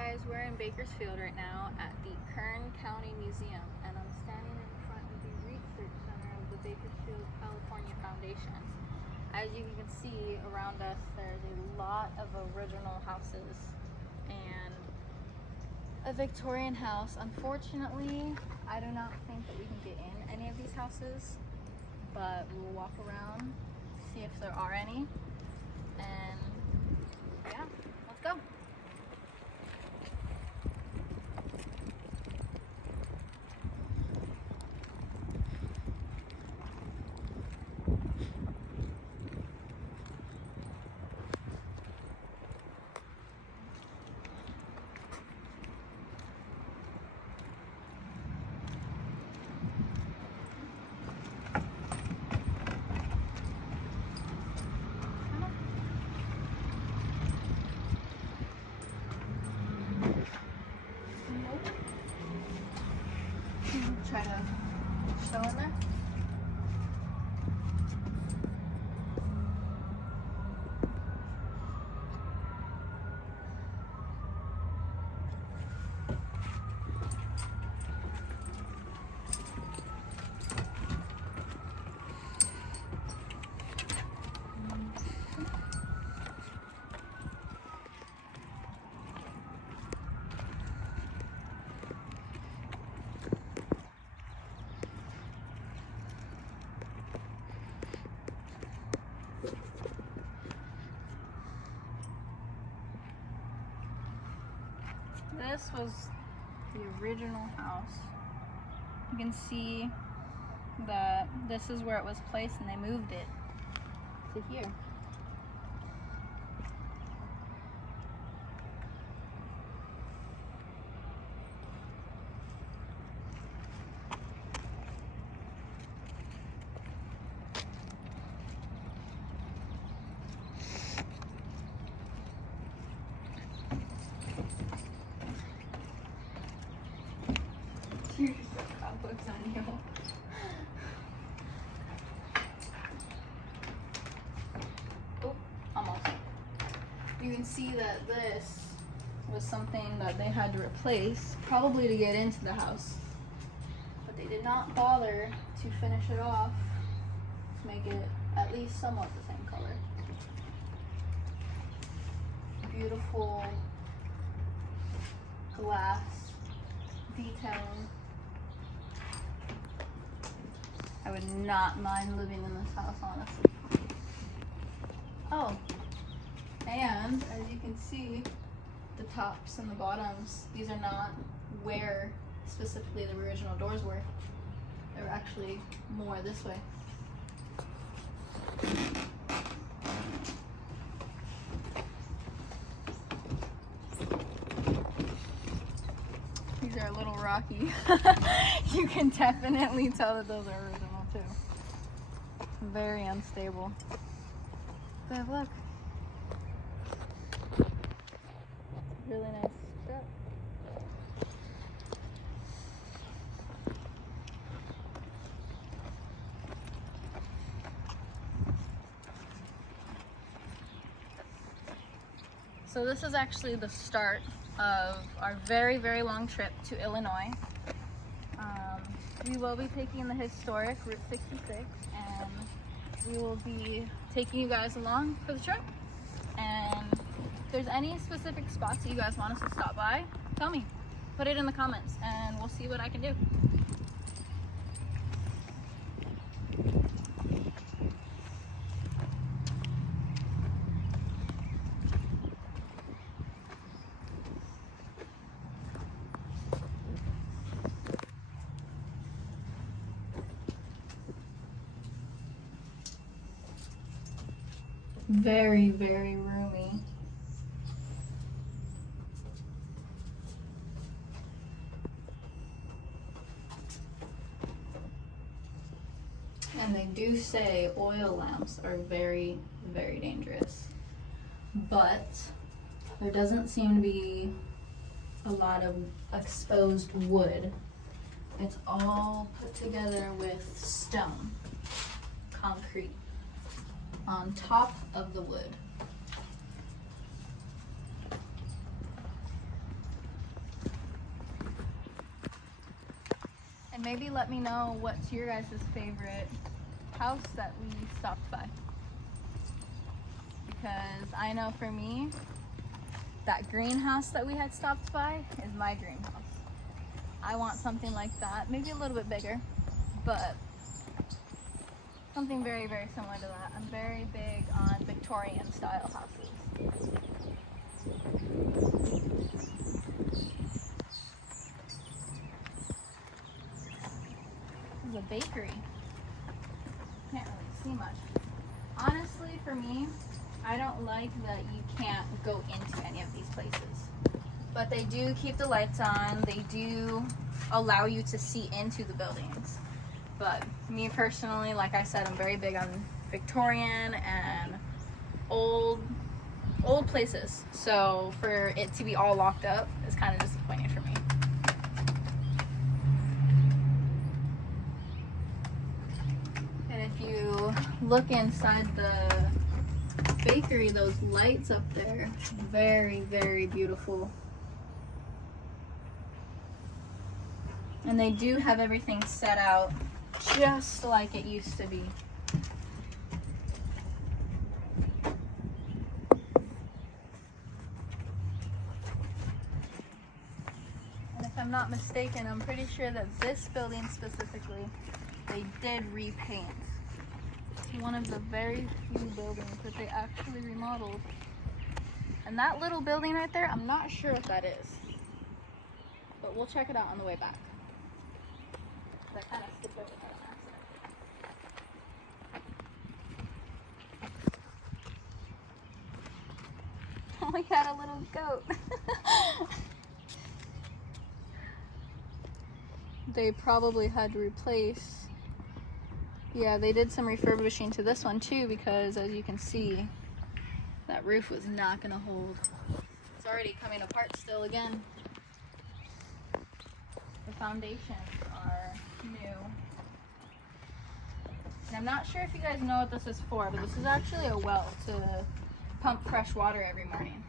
guys, we're in Bakersfield right now at the Kern County Museum, and I'm standing in front of the Research Center of the Bakersfield, California Foundation. As you can see around us, there's a lot of original houses and a Victorian house. Unfortunately, I do not think that we can get in any of these houses, but we'll walk around, see if there are any, and yeah, let's go. Try to show in there. This was the original house. You can see that this is where it was placed and they moved it to here. Here's the cobwebs on you. Oh, almost. You can see that this was something that they had to replace, probably to get into the house. But they did not bother to finish it off to make it at least somewhat the same color. Beautiful glass detailing. I would not mind living in this house, honestly. Oh, and as you can see, the tops and the bottoms, these are not where specifically the original doors were. They were actually more this way. These are a little rocky. You can definitely tell that those are original too. Very unstable. But look. Really nice strip. So this is actually the start of our very, very long trip to Illinois. We will be taking the historic Route 66, and we will be taking you guys along for the trip. And if there's any specific spots that you guys want us to stop by, tell me. Put it in the comments and we'll see what I can do. Very, very roomy. And they do say oil lamps are very, very dangerous. But there doesn't seem to be a lot of exposed wood. It's all put together with stone, concrete, on top of the wood. And maybe let me know what's your guys' favorite house that we stopped by. Because I know for me, that greenhouse that we had stopped by is my dream house. I want something like that, maybe a little bit bigger, but something very, very similar to that. I'm very big on Victorian style houses. This is a bakery. Can't really see much. Honestly, for me, I don't like that you can't go into any of these places. But they do keep the lights on. They do allow you to see into the buildings. But me personally, like I said, I'm very big on Victorian and old places. So for it to be all locked up is kind of disappointing for me. And if you look inside the bakery, those lights up there, very, very beautiful. And they do have everything set out just like it used to be. And if I'm not mistaken, I'm pretty sure that this building specifically, they did repaint. It's one of the very few buildings that they actually remodeled. And that little building right there, I'm not sure what that is. But we'll check it out on the way back. I kind of skipped over that on accident. Oh, we had a little goat. They probably had to replace. Yeah, they did some refurbishing to this one too, because as you can see, that roof was not gonna hold. It's already coming apart still again. The foundations are new. And I'm not sure if you guys know what this is for, but this is actually a well to pump fresh water every morning.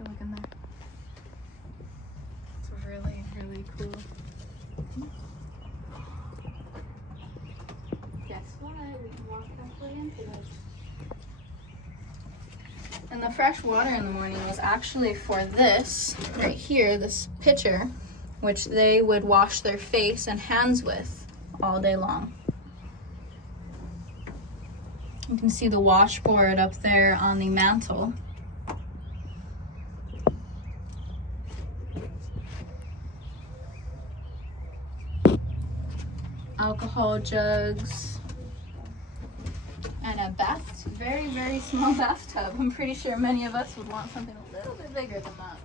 Look in there. It's really, really cool. Guess what? We can walk directly into it. And the fresh water in the morning was actually for this right here, this pitcher, which they would wash their face and hands with all day long. You can see the washboard up there on the mantle. Alcohol jugs. And a very, very small bathtub. I'm pretty sure many of us would want something a little bit bigger than that.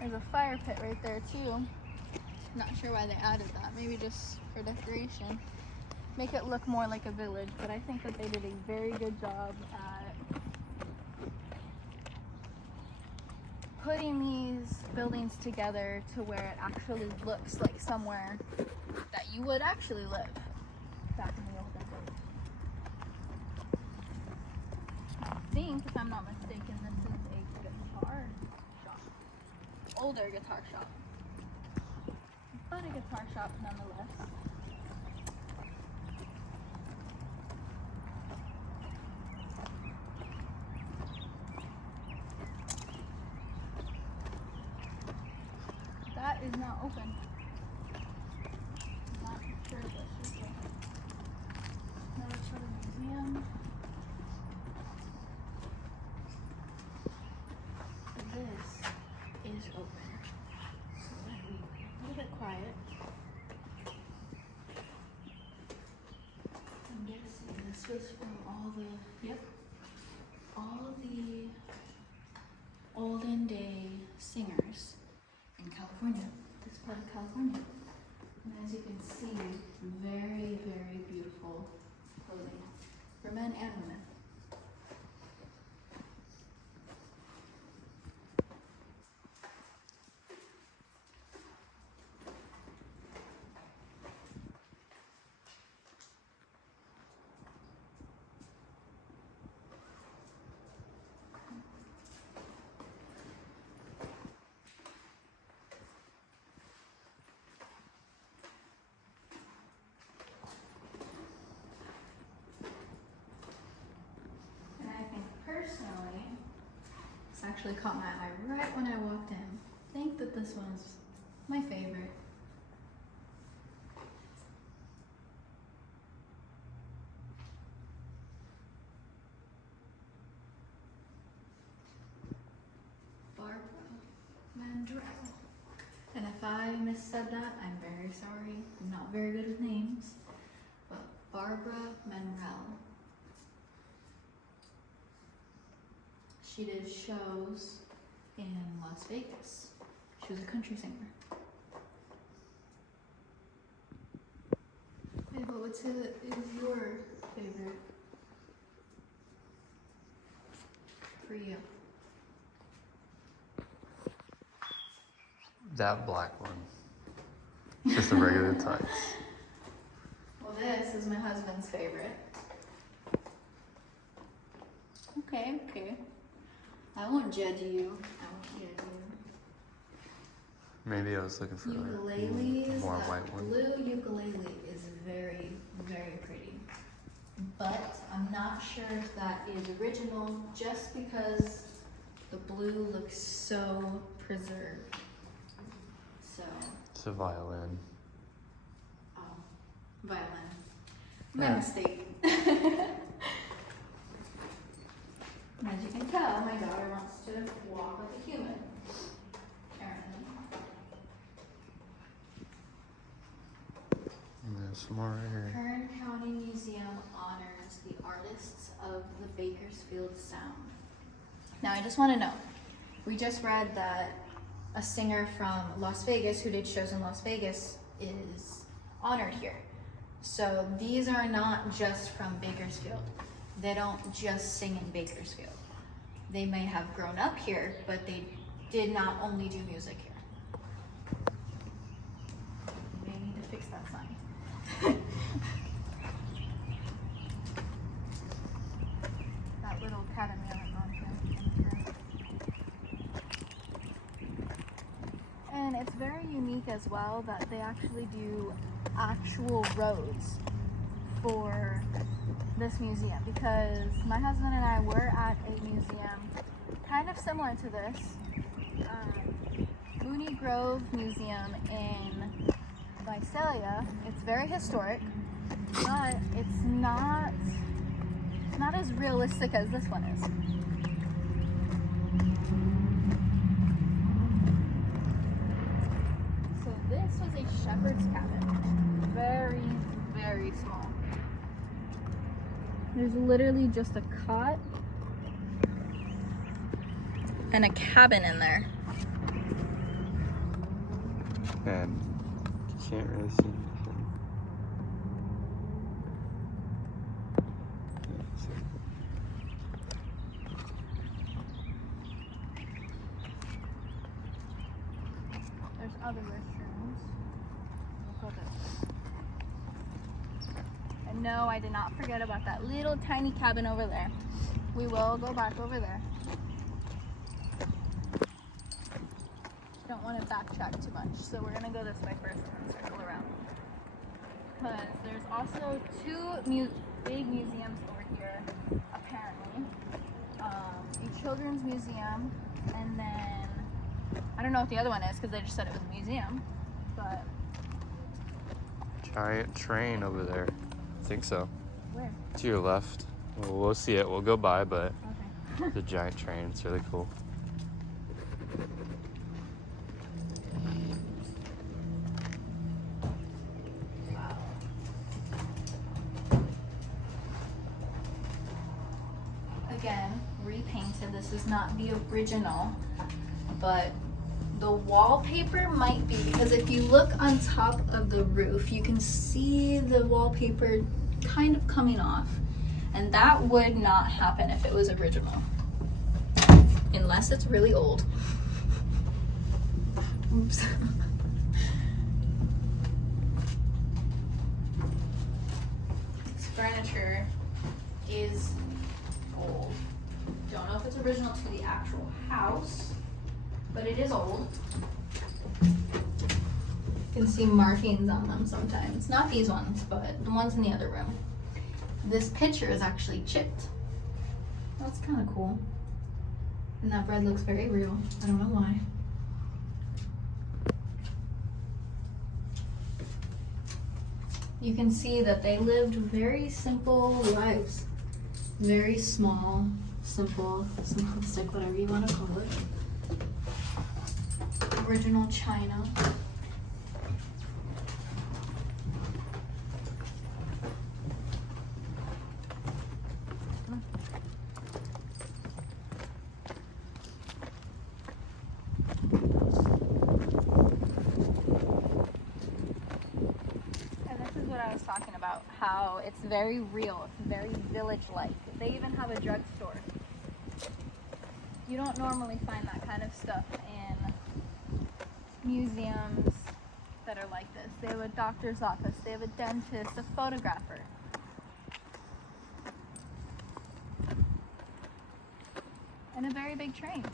There's a fire pit right there too. Not sure why they added that. Maybe just for decoration. Make it look more like a village, but I think that they did a very good job at putting these buildings together to where it actually looks like somewhere that you would actually live back in the olden days. I think, if I'm not mistaken, this is a guitar shop. Older guitar shop. But a guitar shop nonetheless. That is not open. I'm not sure if that's open. Another sort of museum. This is open. So let me be a little bit quiet. I'm guessing this was from all the olden day singers in California, this part of California. And as you can see, very, very beautiful clothing for men and women. personally, this actually caught my eye right when I walked in. I think that this one's my favorite. Barbara Mandrell. And if I missaid that, I'm very sorry. I'm not very good with names. But Barbara Mandrell. She did shows in Las Vegas. She was a country singer. Hey, but what's is your favorite for you? That black one. Just a regular tights. Well, this is my husband's favorite. Okay. I won't judge you. Maybe I was looking for Ukuleles. more white one. Blue ukulele is very, very pretty. But I'm not sure if that is original just because the blue looks so preserved. So. It's a violin. Oh, violin. My mistake. As you can tell, my daughter wants to walk like a human. Karen. And there's some more right here. Kern County Museum honors the artists of the Bakersfield Sound. Now, I just want to know, we just read that a singer from Las Vegas who did shows in Las Vegas is honored here. So these are not just from Bakersfield. They don't just sing in Bakersfield. They may have grown up here, but they did not only do music here. They need to fix that sign. That little academy I went on to. And it's very unique as well that they actually do actual roads for this museum, because my husband and I were at a museum kind of similar to this, Mooney Grove Museum in Visalia. It's very historic, but it's not as realistic as this one is. So this was a shepherd's cabin, very, very small. There's literally just a cot and a cabin in there. And you can't really see anything. There's other restrooms. We'll go this way. And no, I did not forget about that little tiny cabin over there. We will go back over there. Don't want to backtrack too much, so we're gonna go this way first and then circle around. Because there's also two big museums over here, apparently. A children's museum, and then I don't know what the other one is because they just said it was a museum, but Giant train over there. I think so. where? To your left. Well, we'll see it. We'll go by, but Okay. the giant train. It's really cool. Again, repainted. This is not the original, but the wallpaper might be, because if you look on top of the roof, you can see the wallpaper kind of coming off, and that would not happen if it was original, unless it's really old. Oops. This furniture is old. Don't know if it's original to the actual house, but it is old. You can see markings on them sometimes. Not these ones, but the ones in the other room. This picture is actually chipped. That's kind of cool. And that bread looks very real. I don't know why. You can see that they lived very simple lives. Very small, simple, simplistic, whatever you want to call it. Original China. I was talking about how it's very real, it's very village-like. They even have a drugstore. You don't normally find that kind of stuff in museums that are like this. They have a doctor's office, they have a dentist, a photographer. And a very big train.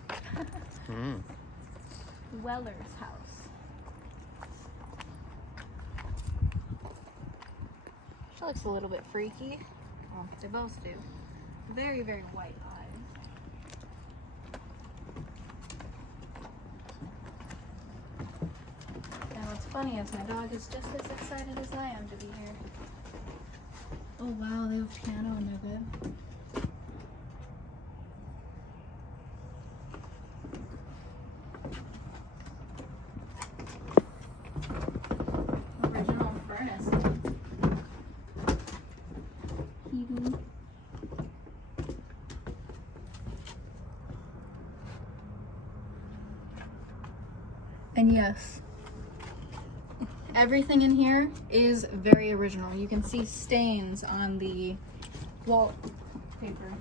Weller's house. She looks a little bit freaky. Well, they both do. Very, very white eyes. And what's funny is my dog is just as excited as I am to be here. Oh wow, they have a piano in their bed. Original furnace. And yes, everything in here is very original. You can see stains on the wallpaper.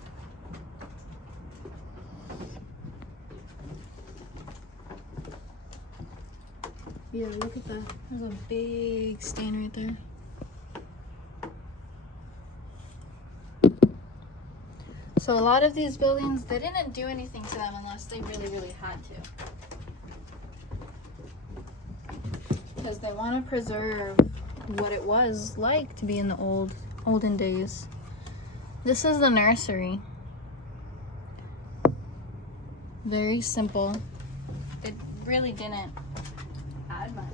Yeah, look at that. There's a big stain right there. So a lot of these buildings, they didn't do anything to them unless they really, really had to. Because they want to preserve what it was like to be in the olden days. This is the nursery. Very simple. It really didn't add much.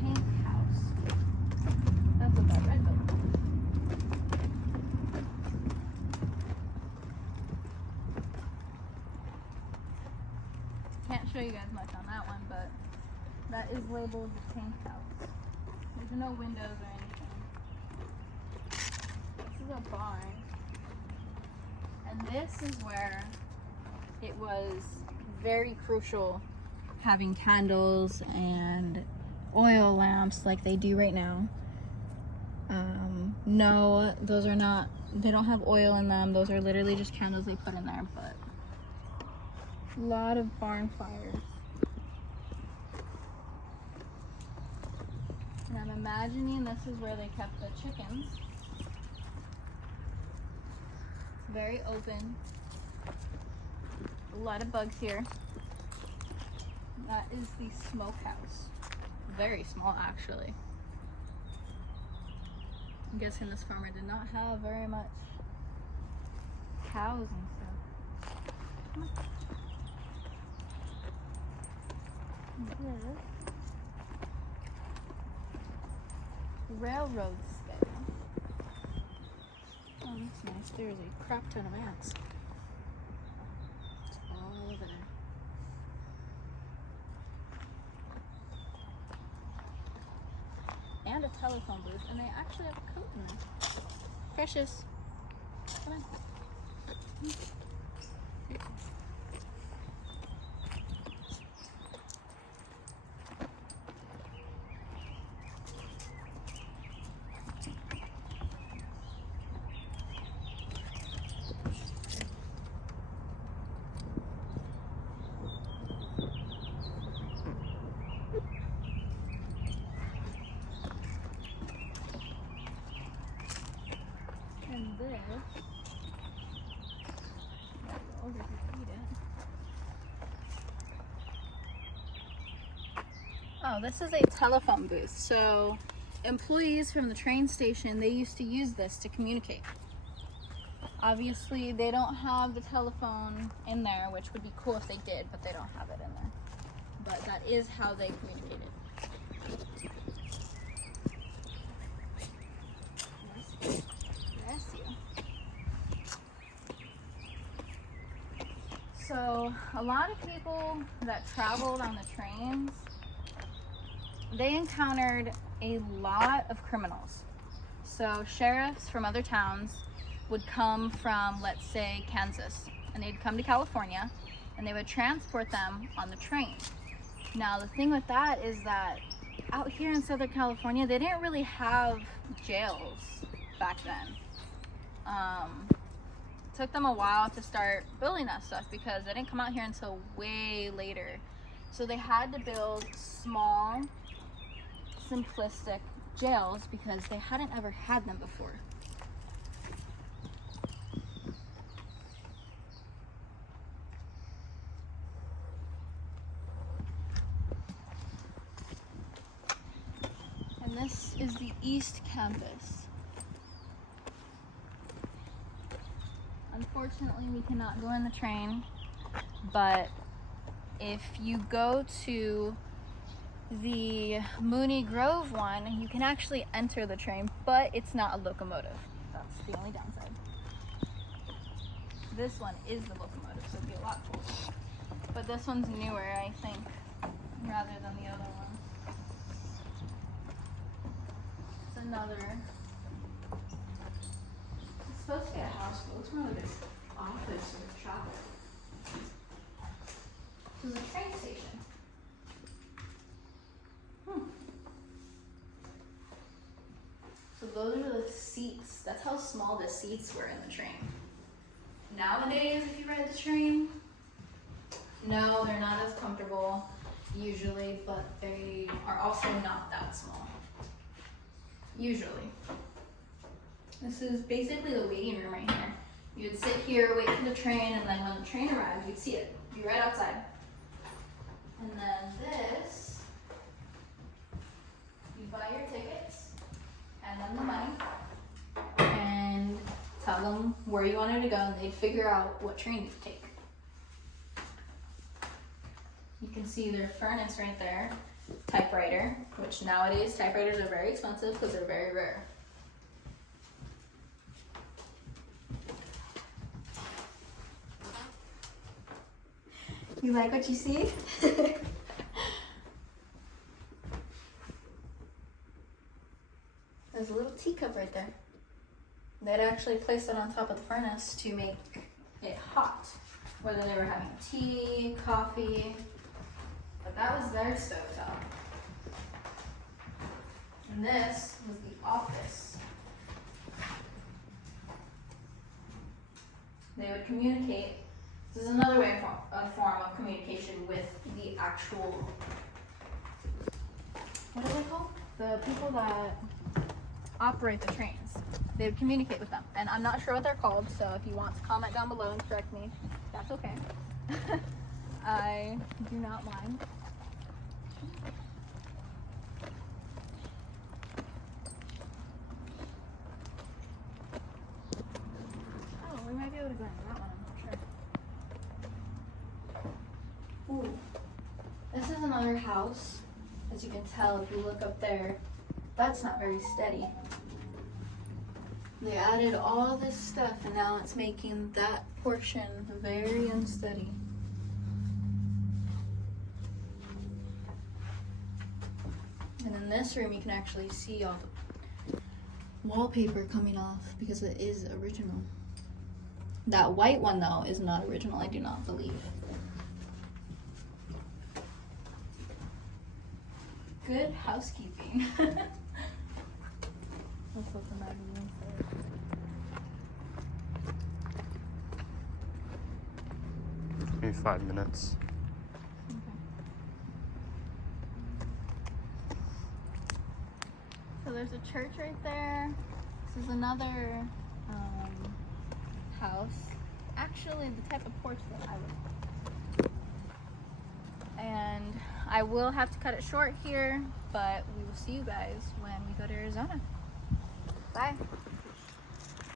Tank house. That's what that red building. Can't show you guys much on that one, but that is labeled the tank house. There's no windows or anything. This is a barn. And this is where it was very crucial having candles and oil lamps like they do right now. No, those are not, they don't have oil in them. Those are literally just candles they put in there, but a lot of barn fires. And I'm imagining this is where they kept the chickens. It's very open. A lot of bugs here. That is the smokehouse. Very small, actually. I'm guessing this farmer did not have very much cows and stuff. Come on. This railroad scale. Oh, that's nice. There's a crap ton of ants. It's all over there. And a telephone booth, and they actually have a coat in there. Precious. Come on. And this, over to eat it. Oh, this is a telephone booth. So employees from the train station, they used to use this to communicate. Obviously, they don't have the telephone in there, which would be cool if they did, but they don't have it in there. But that is how they communicated. Bless you. So, a lot of people that traveled on the trains, they encountered a lot of criminals. So, sheriffs from other towns would come from, let's say, Kansas, and they'd come to California, and they would transport them on the train. Now, the thing with that is that out here in Southern California, they didn't really have jails back then. It took them a while to start building that stuff because they didn't come out here until way later. So they had to build small, simplistic jails because they hadn't ever had them before. And this is the East Campus. Unfortunately, we cannot go in the train, but if you go to the Mooney Grove one, you can actually enter the train, but it's not a locomotive. That's the only downside. This one is the locomotive, so it'd be a lot cooler. But this one's newer, I think, rather than the other one. It's another. It's supposed to be a house, but it looks more like an office or travel. This is a train station. So those are the seats. That's how small the seats were in the train. Nowadays, if you ride the train, no, they're not as comfortable usually, but they are also not that small. Usually. This is basically the waiting room right here. You would sit here, wait for the train, and then when the train arrived, you'd see it. It'd be right outside. And then this, you buy your tickets, and then the money, and tell them where you wanted to go, and they'd figure out what train to take. You can see their furnace right there, typewriter, which nowadays typewriters are very expensive because they're very rare. You like what you see? There's a little teacup right there. They'd actually place it on top of the furnace to make it hot, whether they were having tea, coffee, but that was their stovetop. And this was the office. They would communicate. This is another way, a form of communication with the actual, what are they called? The people that operate the trains. They would communicate with them. And I'm not sure what they're called, so if you want to comment down below and correct me, that's okay. I do not mind. Oh, we might be able to go into that one, I'm not sure. Ooh. This is another house. As you can tell, if you look up there, that's not very steady. They added all this stuff and now it's making that portion very unsteady. And in this room you can actually see all the wallpaper coming off because it is original. That white one though is not original, I do not believe. Good housekeeping. Let's look at that inside. Maybe 5 minutes. Okay. So there's a church right there. This is another house. Actually, the type of porch that I would. And I will have to cut it short here, but we will see you guys when we go to Arizona. Bye.